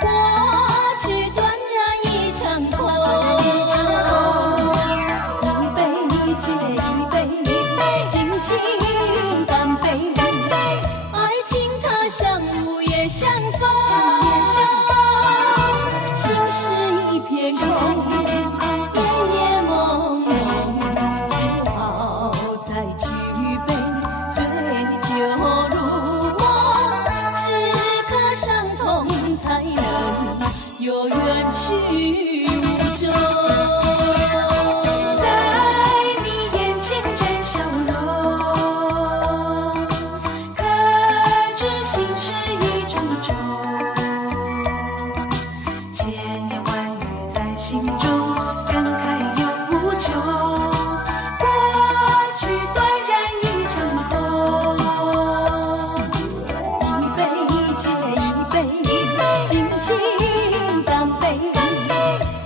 过去断然已成空。一杯接一杯，尽情干杯，爱情它像午夜相逢，心事一片空，夜夜朦胧，只好再举杯，醉酒如梦，时刻伤痛才能有缘去无踪。心中感慨又无穷，过去断然已成空。一杯接一杯，尽情干杯，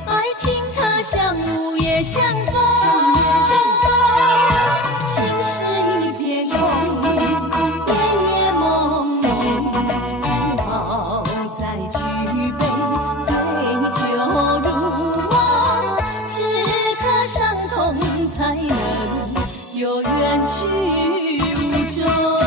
爱情它像午夜相逢，心事一片空，夜夜朦胧，只好再举杯，醉酒如梦，时刻伤痛才能有缘去无踪。